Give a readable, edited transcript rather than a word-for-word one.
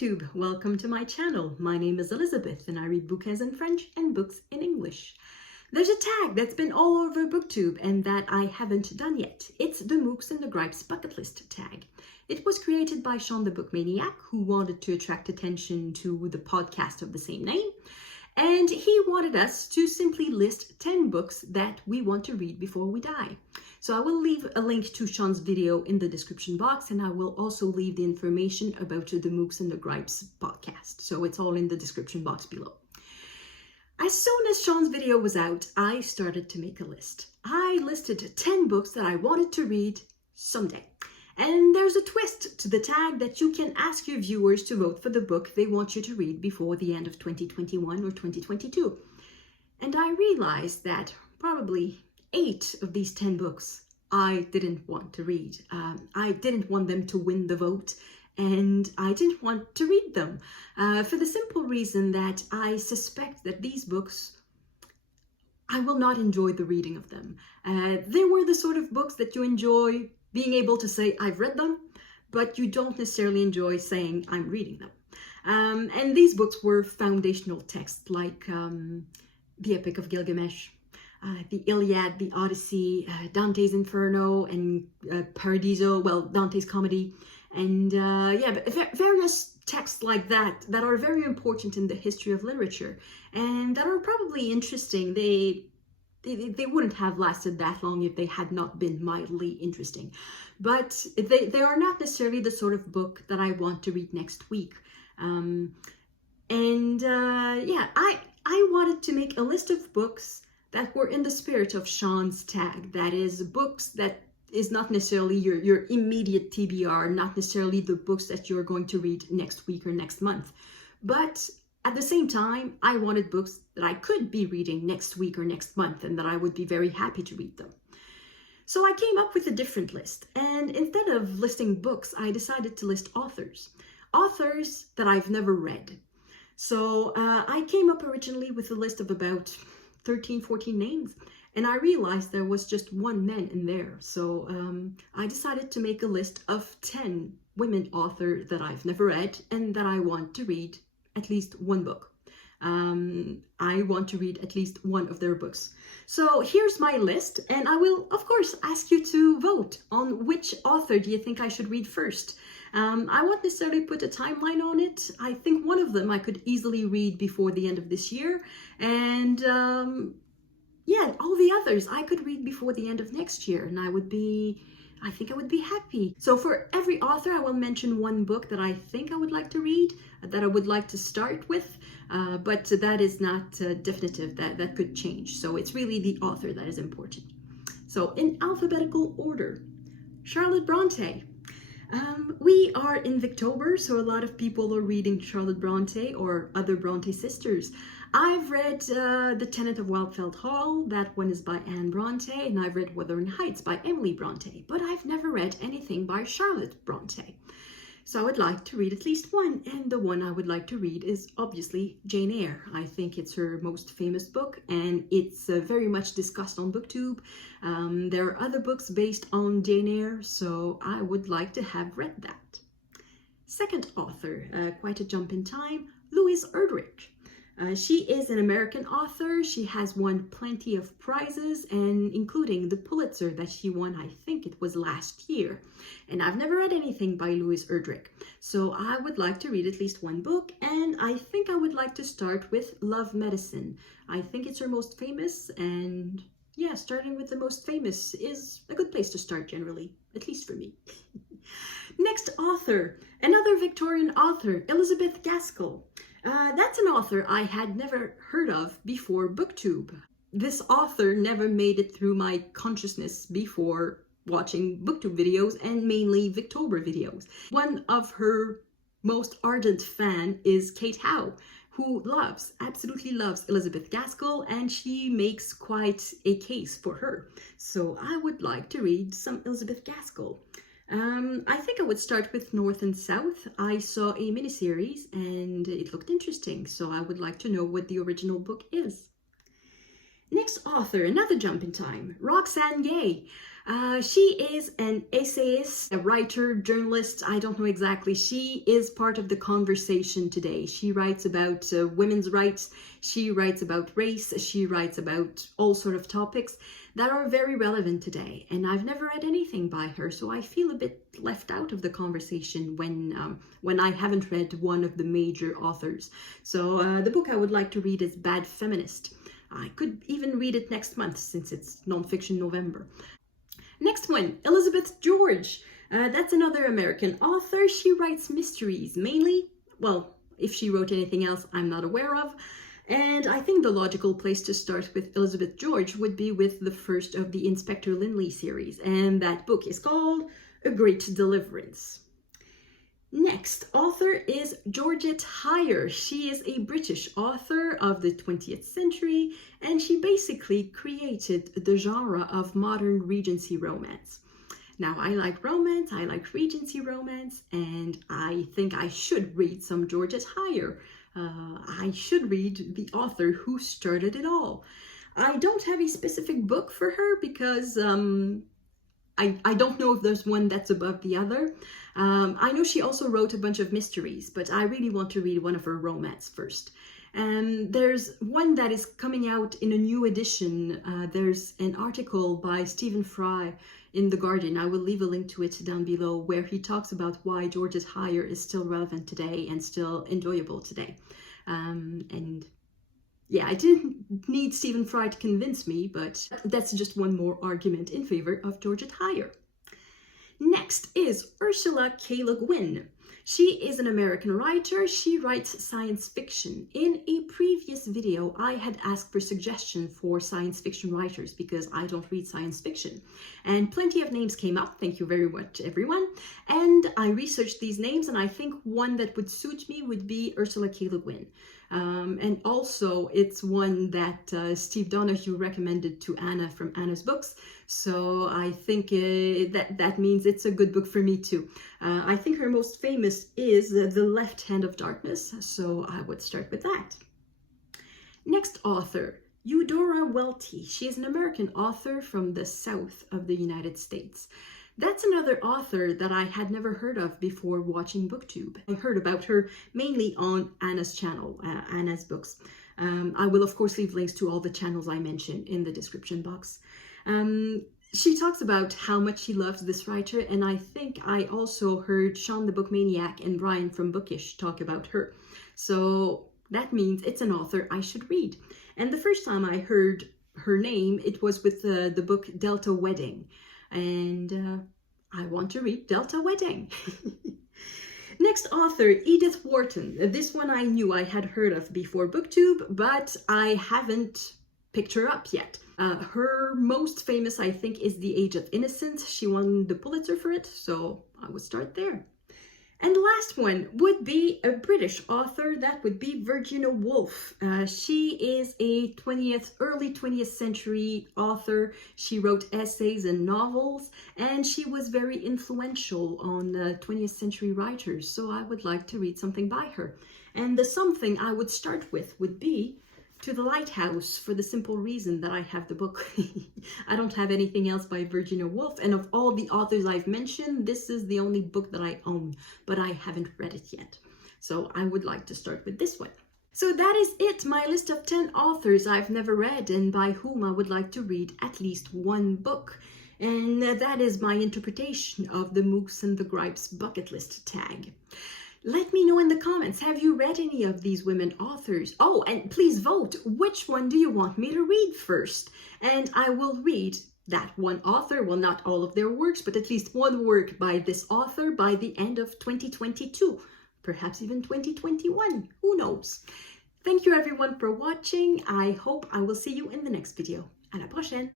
booktube, welcome to my channel. My name is Elizabeth and I read bouquins in French and books in English. There's a tag that's been all over booktube and that I haven't done yet. It's the Mookse and the Gripes bucket list tag. It was created by SHAWN the book maniac, who wanted to attract attention to the podcast of the same name. And he wanted us to simply list 10 books that we want to read before we die. So I will leave a link to SHAWN's video in the description box, and I will also leave the information about the Mookse and the Gripes podcast. So it's all in the description box below. As soon as SHAWN's video was out, I started to make a list. I listed 10 books that I wanted to read someday. And there's a twist to the tag that you can ask your viewers to vote for the book they want you to read before the end of 2021 or 2022. And I realized that probably 8 of these 10 books I didn't want to read. I didn't want them to win the vote, and I didn't want to read them for the simple reason that I suspect that these books, I will not enjoy the reading of them. They were the sort of books that you enjoy being able to say, I've read them, but you don't necessarily enjoy saying, I'm reading them. And these books were foundational texts like the Epic of Gilgamesh, the Iliad, the Odyssey, Dante's Inferno, and Paradiso, well, Dante's Comedy, and but various texts like that that are very important in the history of literature and that are probably interesting. They wouldn't have lasted that long if they had not been mildly interesting. But they are not necessarily the sort of book that I want to read next week. I wanted to make a list of books that were in the spirit of SHAWN's tag. That is, books that is not necessarily your immediate TBR, not necessarily the books that you're going to read next week or next month. But at the same time, I wanted books that I could be reading next week or next month and that I would be very happy to read them. So I came up with a different list, and instead of listing books, I decided to list authors. Authors that I've never read. So I came up originally with a list of about 13, 14 names, and I realized there was just one man in there. So I decided to make a list of 10 women authors that I've never read and that I want to read at least one book. I want to read at least one of their books. So here's my list, and I will, of course, ask you to vote on which author do you think I should read first. I won't necessarily put a timeline on it. I think one of them I could easily read before the end of this year, and all the others I could read before the end of next year, and I think I would be happy. So for every author, I will mention one book that I think I would like to read, that I would like to start with, but that is not definitive. That could change. So it's really the author that is important. So in alphabetical order, Charlotte Bronte. We are in Victober, so a lot of people are reading Charlotte Bronte or other Bronte sisters. I've read The Tenant of Wildfell Hall, that one is by Anne Bronte, and I've read Wuthering Heights by Emily Bronte, but I've never read anything by Charlotte Bronte. So I would like to read at least one, and the one I would like to read is obviously Jane Eyre. I think it's her most famous book, and it's very much discussed on BookTube. There are other books based on Jane Eyre, so I would like to have read that. Second author, quite a jump in time, Louise Erdrich. She is an American author. She has won plenty of prizes, and including the Pulitzer that she won, I think it was last year. And I've never read anything by Louise Erdrich. So I would like to read at least one book, and I think I would like to start with Love Medicine. I think it's her most famous, and yeah, starting with the most famous is a good place to start generally, at least for me. Next author, another Victorian author, Elizabeth Gaskell. That's an author I had never heard of before BookTube. This author never made it through my consciousness before watching BookTube videos, and mainly Victober videos. One of her most ardent fan is Kate Howe, who absolutely loves Elizabeth Gaskell, and she makes quite a case for her. So I would like to read some Elizabeth Gaskell. I think I would start with North and South. I saw a miniseries and it looked interesting, so I would like to know what the original book is. Next author, another jump in time, Roxane Gay. She is an essayist, a writer, journalist, I don't know exactly. She is part of the conversation today. She writes about women's rights, she writes about race, she writes about all sort of topics that are very relevant today. And I've never read anything by her, so I feel a bit left out of the conversation when I haven't read one of the major authors. So the book I would like to read is Bad Feminist. I could even read it next month since it's nonfiction November. Next one, Elizabeth George. That's another American author. She writes mysteries mainly. Well, if she wrote anything else, I'm not aware of. And I think the logical place to start with Elizabeth George would be with the first of the Inspector Linley series. And that book is called A Great Deliverance. Next author is Georgette Heyer. She is a British author of the 20th century, and she basically created the genre of modern Regency romance. Now, I like romance, I like Regency romance, and I think I should read some Georgette Heyer. I should read the author who started it all. I don't have a specific book for her because I don't know if there's one that's above the other. I know she also wrote a bunch of mysteries, but I really want to read one of her romance first. And there's one that is coming out in a new edition. There's an article by Stephen Fry in The Guardian. I will leave a link to it down below, where he talks about why Georgette Heyer is still relevant today and still enjoyable today. And yeah, I didn't need Stephen Fry to convince me, but that's just one more argument in favor of Georgette Heyer. Next is Ursula K Le Guin. She is an American writer. She writes science fiction. In a previous video, I had asked for suggestions for science fiction writers because I don't read science fiction. And plenty of names came up. Thank you very much, everyone. And I researched these names, and I think one that would suit me would be Ursula K Le Guin. And also, it's one that Steve Donahue recommended to Anna from Anna's Books. So I think that means it's a good book for me too. I think her most famous is The Left Hand of Darkness. So I would start with that. Next author, Eudora Welty. She is an American author from the south of the United States. That's another author that I had never heard of before watching BookTube. I heard about her mainly on Anna's channel, Anna's Books. I will of course leave links to all the channels I mentioned in the description box. She talks about how much she loves this writer, and I think I also heard Shawn the Book Maniac and Brian from Bookish talk about her. So that means it's an author I should read. And the first time I heard her name, it was with the book Delta Wedding. And I want to read Delta Wedding. Next author, Edith Wharton. This one I knew I had heard of before BookTube, but I haven't picked her up yet. Her most famous, I think, is The Age of Innocence. She won the Pulitzer for it, so I would start there. And the last one would be a British author. That would be Virginia Woolf. She is a early 20th century author. She wrote essays and novels, and she was very influential on 20th century writers. So I would like to read something by her. And the something I would start with would be To the Lighthouse, for the simple reason that I have the book. I don't have anything else by Virginia Woolf, and of all the authors I've mentioned, this is the only book that I own, but I haven't read it yet. So I would like to start with this one. So that is it, my list of 10 authors I've never read and by whom I would like to read at least one book. And that is my interpretation of the Mookse and the Gripes bucket list tag. Let me know in the comments, have you read any of these women authors? Oh, and please vote, which one do you want me to read first? And I will read that one author, well, not all of their works, but at least one work by this author by the end of 2022, perhaps even 2021, who knows? Thank you everyone for watching. I hope I will see you in the next video. À la prochaine!